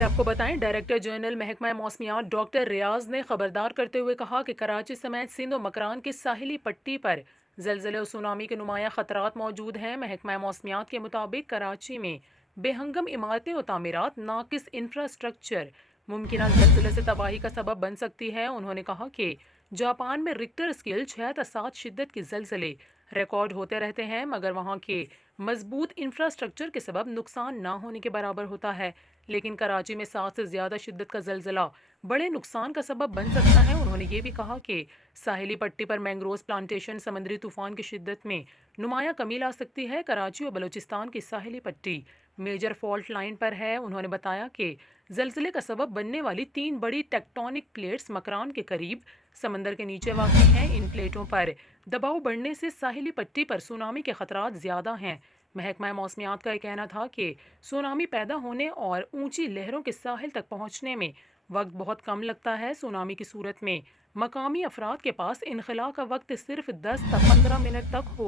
आपको बताएं, director general महकमा मौसमियात डॉक्टर रियाज ने खबरदार करते हुए कहा कि कराची समेत सिंध और मकरान की साहिली पट्टी पर जलजले और सुनामी के नुमाया खतरात मौजूद हैं। महकमा मौसमियात के मुताबिक कराची में बेहंगम इमारतें और तामीरात, नाकिस इंफ्रास्ट्रक्चर मुमकिन जलजले से तबाही का सबब बन सकती है। उन्होंने कहा कि जापान में रिक्टर स्केल 6 या 7 शिद्दत के जलजले रिकॉर्ड होते रहते हैं, मगर वहाँ के मजबूत इंफ्रास्ट्रक्चर के सबब नुकसान ना होने के बराबर होता है। लेकिन कराची में 7 से ज़्यादा शिद्दत का जलजला बड़े नुकसान का सबब बन सकता है। उन्होंने ये भी कहा कि साहिली पट्टी पर मैंग्रोव प्लांटेशन समुद्री तूफान की शिद्दत में नुमाया कमी ला सकती है। कराची और बलूचिस्तान की साहिली पट्टी मेजर फॉल्ट लाइन पर है। उन्होंने बताया कि जलजले का सबब बनने वाली 3 बड़ी टेक्टोनिक प्लेट्स मकरान के करीब समंदर के नीचे वाक़ हैं। इन प्लेटों पर दबाव बढ़ने से साहिली पट्टी पर सुनामी के खतरात ज़्यादा हैं। महकमा मौसमियात का यह कहना था कि सुनामी पैदा होने और ऊंची लहरों के साहिल तक पहुंचने में वक्त बहुत कम लगता है। सुनामी की सूरत में मकामी अफराद के पास इनखला का वक्त सिर्फ 10 तक 15 मिनट तक हो।